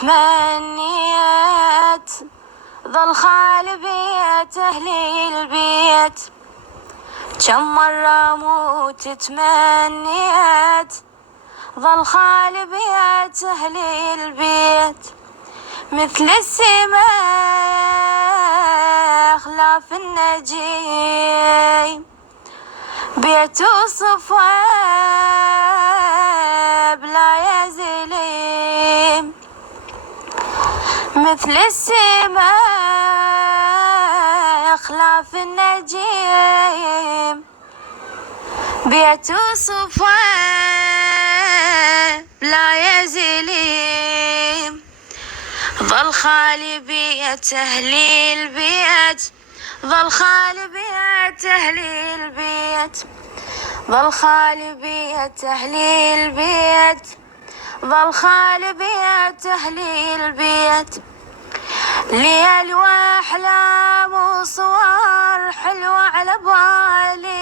تمنيت ظل خالي بيت أهلي البيت، كم مرة أموت تمنيت ظل خالي بيت أهلي البيت، مثل السماء خلاف النجيم، بيت وصفه بلا يزليم، مثل السماء خلاف النجيم، بيت وصفه بلا يزليم، ظل خالي بيت أهلي البيت، ظل خالي بيت أهلي البيت، ظل خالي بيت أهلي البيت، ظل خالي بيت أهلي البيت، ليالي وأحلام وصور حلوة على بالي،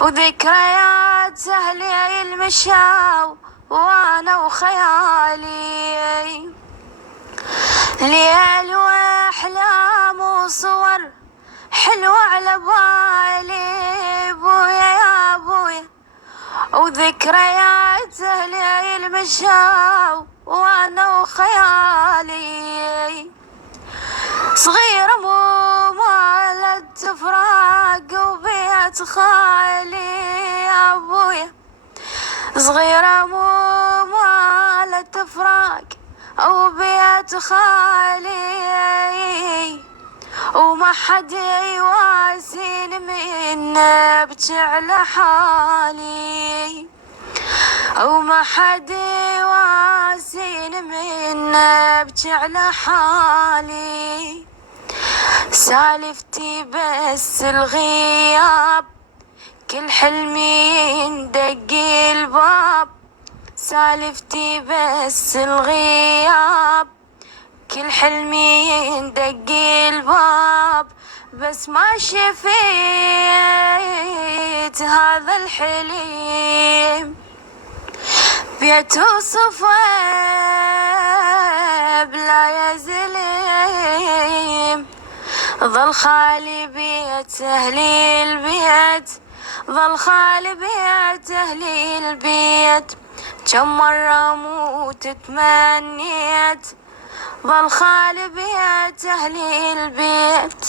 وذكريات أهلي المشاو وأنا وخيالي، ليالي وأحلام وصور حلوة على بالي، بويا يا بويا، وذكريات أهلي المشاو وأنا وخيالي، صغيرة مو مالت تفراق وبيت خالي يا أبويا، صغيرة مو مالت تفراق وبيت خالي، وما حد يواسيني من ابكي على حالي، وما حد يواسيني من ابكي على حالي، سالفتي بس الغياب كل حلمي يندق الباب، سالفتي بس الغياب كل حلمي يندق الباب، بس ما شفيت هذا الحليم، بيت وصفه بلا يزليم، ظل خالي بيت أهلي البيت، ظل خالي بيت أهلي البيت، كم مرة أموت تمنيت ظل خالي بيت أهلي البيت.